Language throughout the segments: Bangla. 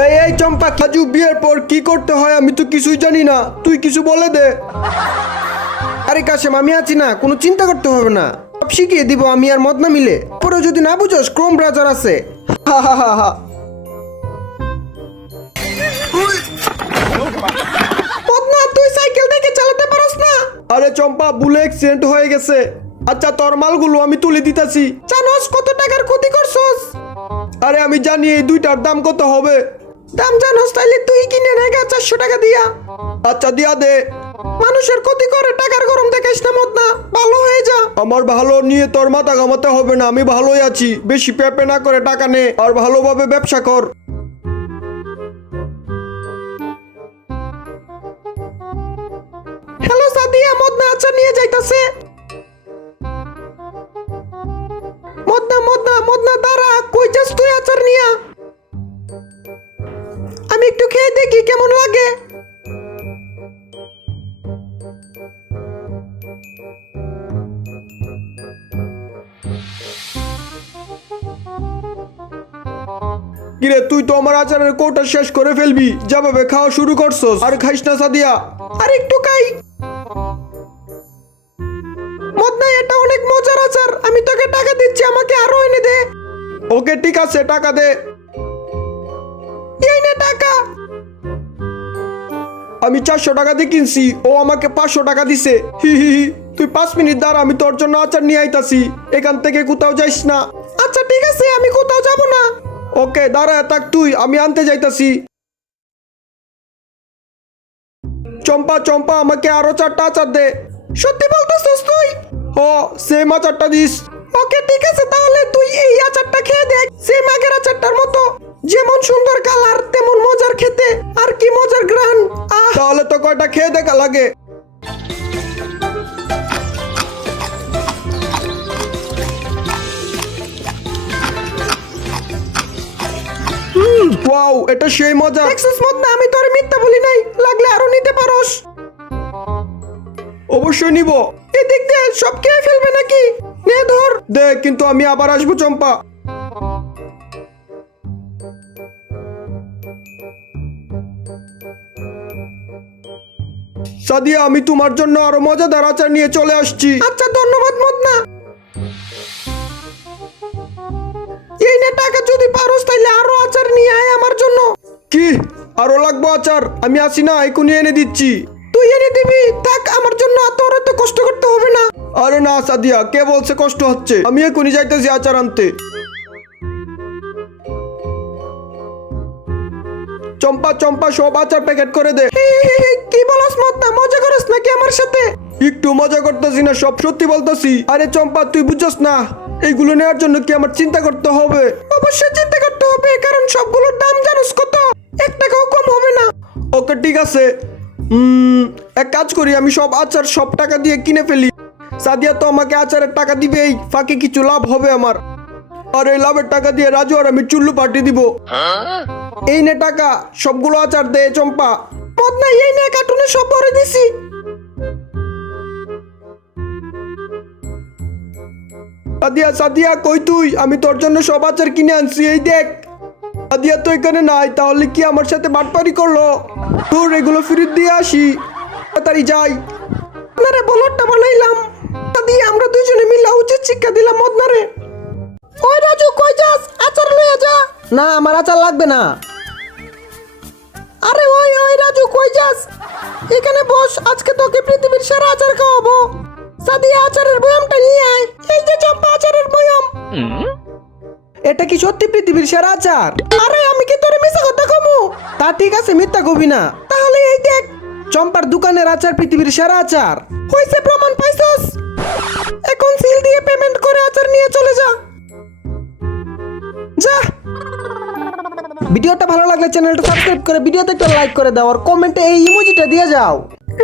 এই চম্পা, কাজু বিয়ের পর কি করতে হয় আমি তো কিছুই জানি না, তুই কিছু বলে দে। আরে কাশেম, আমি আছি না, কোনো চিন্তা করতে হবে না, সব শিখিয়ে দিব আমি আর মদনা মিলে। পরে যদি না বুঝোস ক্রোম ব্রাজার আছে। হা হা হা হা। মদনা, তুই সাইকেল দেখে চালাতে পারস না? আরে চম্পা, ভুলে অ্যাক্সিডেন্ট হয়ে গেছে। আচ্ছা, তোর মালগুলো আমি তুলে দিতাছি। জানোস কত টাকার ক্ষতি করছস? আরে আমি জানি এই দুইটার দাম কত হবে। দাম জানোস? তাইলে তুই কিনে নে 400 টাকা দিয়া। আচ্ছা, দিয়া দে। মানুষের ক্ষতি করে টাকার গরম দেখাইস না মদনা, ভালো হয়ে যা। আমার ভালো নিয়ে তোর মাথা ঘামাতে হবে না, আমি ভালোই আছি। বেশি পেপে না করে টাকা নে আর ভালোভাবে ব্যবসা কর। হ্যালো সাদিয়া, মদনা আচার নিয়ে যাইতাছে। মদনা মদনা মদনা দাঁড়া, কই যাস তুই আচার নিয়া? আমি একটু খেয়ে দেখি কেমন লাগে। কিরে, তুই তো আমার আচারের কোটা শেষ করে ফেলবি, যেভাবে খাওয়া শুরু করছস। আর খাইস না সাদিয়া, আর একটু খাই। মদনা, এটা অনেক মজার আচার, আমি তোকে টাকা দিচ্ছি, আমাকে আরো এনে দে। ওকে ঠিক আছে, টাকা দে। এই নে টাকা। আমি 400 টাকা দিয়ে কিনছি, ও আমাকে 500 টাকা দিছে। হি হি হি। তুই 5 মিনিট দাঁড়া, আমি তোর জন্য আচার নিয়ে আইতাছি। এখান থেকে কোথাও যাইস না। আচ্ছা ঠিক আছে, আমি কোথাও যাব না। ওকে, দাঁড়া থাক তুই, আমি আনতে যাইতাছি। চম্পা চম্পা, আমাকে আরো 4টা আচার দে। সত্যি বলতেছিস তুই? ও, সেম আচারটা দিস। ওকে ঠিক আছে, তাহলে তুই এই আচারটা খেয়ে দেখ, সেম আগের আচারটার মতো। যেমন সুন্দর কালার, তেমন মজার খেতে, আর কি মজার গ্রান। তাহলে তো কয়টা খেয়ে দেখা লাগে। ওয়াও, এটা সেই মজা। দেখছিস মদনা, আমি তোর মিথ্যা বলি নাই, লাগলে আরো নিতে পারোস। অবশ্যই নিব। এদিক দে, সব খেয়ে ফেলবে নাকি? নে ধর। দে, কিন্তু আমি আবার আসবো চম্পা। সাদিয়া, আমি তোমার জন্য আরো মজাদার আচার নিয়ে চলে আসছি। আচ্ছা, ধন্যবাদ মদনা। এই নে টাকা, যদি পারোস তাইলে আরো আচার নিয়ে আয় আমার জন্য। কি আরো লাগবে আচার? আমি আসি না, এখনই এনে দিচ্ছি। তুই এনে দিবি? থাক, আমার জন্য তোর এত কষ্ট করতে হবে না। আরে না সাদিয়া, কে বলছে কষ্ট হচ্ছে? আমি এখনই যাইতেছি আচার আনতে। চম্পা চম্পা, সব আচার প্যাকেট করে দে। কি বলস মদনা, মজা করস নাকি আমার সাথে? একটু মজা করতেছি না, সব সত্যি বলতেছি। আরে চম্পা, তুই বুঝছস না এইগুলো নেওয়ার জন্য কি আমার চিন্তা করতে হবে? অবশ্যই চিন্তা করতে হবে, কারণ সবগুলোর দাম জানোস কত? 1 টাকাও কম হবে না। ওকে ঠিক আছে, এক কাজ করি, আমি সব আচার সব টাকা দিয়ে কিনে ফেলি। সাদিয়া তো আমাকে আচারের টাকা দিবেই, ফাঁকে কিছু লাভ হবে আমার। আর এই লাভের টাকা দিয়ে রাজু আর আমি চুল্লু পাঠিয়ে দিব। এই নে টাকা, সবগুলো আচার দে চম্পা। মদনা, এই নে কার্টুনে সব ভরে দিছি। সাদিয়া সাদিয়া, কই তুই? আমি তোর জন্য সব আচার কিনে আনছি, এই দেখ। সাদিয়া তো এখানে নাই, তাহলে কি আমার সাথে বাটপারি করলো? তোর এগুলো ফেরত দিয়ে আসি, তাড়াতাড়ি যাই। আপনারে বলটটা বানাইলাম, সাদিয়া আমরা দুইজনে মিলে উচিত শিক্ষা দিলাম মদনারে। ওই রাজু, কই যাস? আচার লইয়া যা। না, আমার আচার লাগবে না। আরে ওই ওই রাজু, কই যাস? এখানে বস, আজকে তোকে পৃথিবীর সেরা আচার খাওয়াবো। সাদিয়া, আচারের বয়ামটা নিয়ে আয়। এই যে চম্পা, আচারের বয়াম। এটা কি সত্যি পৃথিবীর সেরা আচার? আরে আমি কি তোরে মিথ্যা কথা কমু? তা ঠিক আছে, মিথ্যা কবি না। তাহলে এই দেখ, চম্পার দোকানের আচার পৃথিবীর সেরা আচার। হইছে, প্রমাণ পাইছস? এখন সিল দিয়ে পেমেন্ট করে আচার নিয়ে চলে যা। যা। ভিডিওটা ভালো লাগলে চ্যানেলটা সাবস্ক্রাইব করে ভিডিওতে একটা লাইক করে দাও আর কমেন্টে এই ইমোজিটা দিয়ে যাও।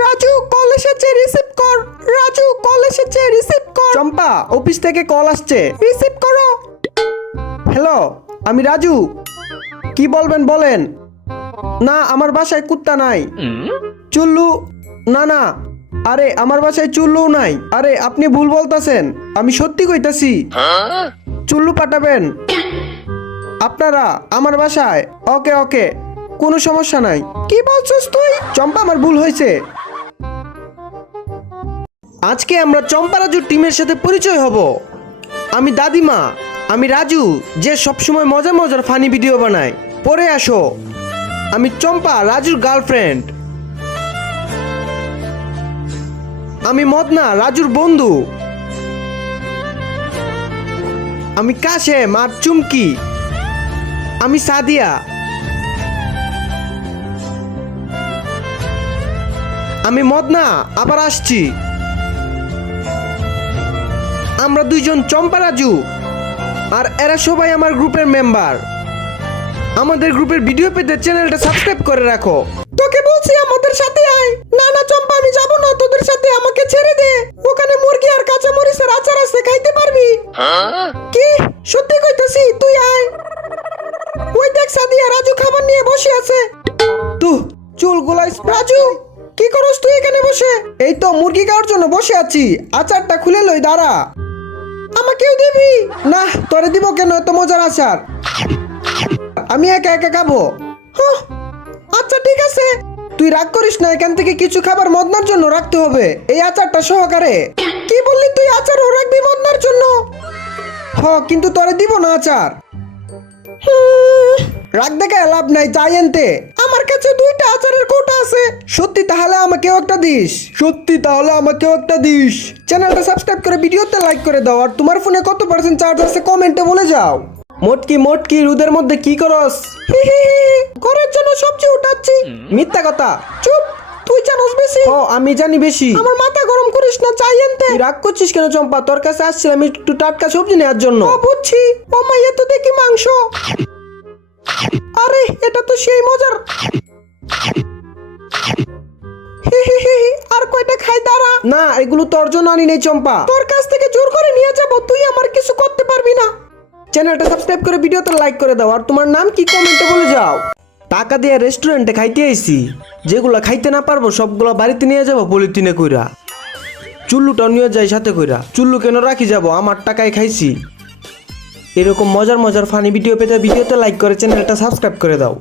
রাজু, কল এসেছে, রিসিভ কর। রাজু, কল এসেছে, রিসিভ কর। চম্পা, অফিস থেকে কল আসছে, রিসিভ করো। হ্যালো, আমি রাজু। কি বলবেন বলেন। না, আমার বাসায় কুত্তা নাই। চুল্লু? না না, আরে আমার বাসায় চুল্লু নাই। আরে আপনি ভুল বলতাছেন, আমি সত্যি কইতাছি। চুল্লু পাঠাবেন। আপনারা আমার বাসায়? ওকে ওকে, কোনো সমস্যা নাই। কি বলছিস তুই? চম্পা, আমার ভুল হয়েছে। আজকে আমরা চম্পা রাজুর টিমের সাথে পরিচয় হব। আমি দাদিমা, আমি রাজু, যে সবসময় মজার মজার ফানি ভিডিও বানায়। পরে আসো, আমি চম্পা, রাজুর গার্লফ্রেন্ড। আমি মদনা, রাজুর বন্ধু। আমি কাশেম আর চুমকি। আমি সাদিয়া। আমি মদনা, আবার আসছি। আমরা দুইজন চম্পা রাজু, আর এরা সবাই আমার গ্রুপের মেম্বার। আমাদের গ্রুপের ভিডিও পেতে চ্যানেলটা সাবস্ক্রাইব করে রাখো। তোকে বলছি আমাদের সাথে আয়। না না চম্পা, আমি যাব না তোদের সাথে, আমাকে ছেড়ে দে। ওখানে মুরগি আর কাঁচা মরিচের আচার আছে, খাইতে পারবি? কি সত্যি কইতাছি, তুই আয়। ওই দেখ সাদিয়া, রাজু খাবার নিয়ে বসে আছে। তুই চুল গুলাই। রাজু, কি করস তুই এখানে বসে? এই তো মুরগি খাওয়ার জন্য বসে আছি। আচারটা খুলে লই, দাঁড়া। আমাকেও দিবি? না, তোরে দিব কেন, এত মজার আচার আমি একা একা খাবো। আচ্ছা ঠিক আছে, তুই রাগ করিস না, এখান থেকে কিছু খাবার মদনার জন্য রাখতে হবে, এই আচারটা সহকারে। কি বললি তুই, আচারও রাখবি মদনার জন্য? কিন্তু তোরে দিব না আচার। রাগ দেখে লাভ নাই, যাই এনতে। আমার কাছে 2টা আচারের কৌটা আছে। সত্যি? তাহলে আমাকেও একটা দিস। সত্যি? তাহলে আমাকেও একটা দিস। চ্যানেলটা সাবস্ক্রাইব করে ভিডিওতে লাইক করে দাও, আর তোমার ফোনে কত % চার্জ আছে কমেন্টে বলে যাও। মোটকি মোটকি, রোদের মধ্যে কি করস? ঘরের জন্য সবজি উঠাচ্ছি। মিথ্যা কথা। চুপ, তুই জানোস বেশি। আমি জানি বেশি। আমার মাথা গরম করিস না, চাই আনতে। রাগ করছিস কেন চম্পা? তোর কাছে আসছিলাম একটু টাটকা সবজি নেওয়ার জন্য। বুঝছি। ও মাইয়া, তো দেখি মাংস। আরে এটা তো সেই মজার। আর কয়টা খাই, দাঁড়া। না, এগুলো তোর জন্য আনি নেই চম্পা, তোর কাছ থেকে জোর করে নিয়ে যাব, তুই আমার কিছু করতে পারবি না। চ্যানেলটা সাবস্ক্রাইব করে ভিডিওতে লাইক করে দাও, আর তোমার নাম কি কমেন্টে বলে যাও। টাকা দিয়ে রেস্টুরেন্টে খাইতে আইছি, যেগুলা খাইতে না পারবো সবগুলা বাড়িতে নিয়ে যাবো পলিথিনে কইরা। চুল্লুটা নিয়ে যাই সাথে কইরা। চুল্লু কেন রাখি যাব, আমার টাকায় খাইছি। এরকম মজার মজার ফানি ভিডিও পেতে ভিডিওতে লাইক করে চ্যানেলটা সাবস্ক্রাইব করে দাও।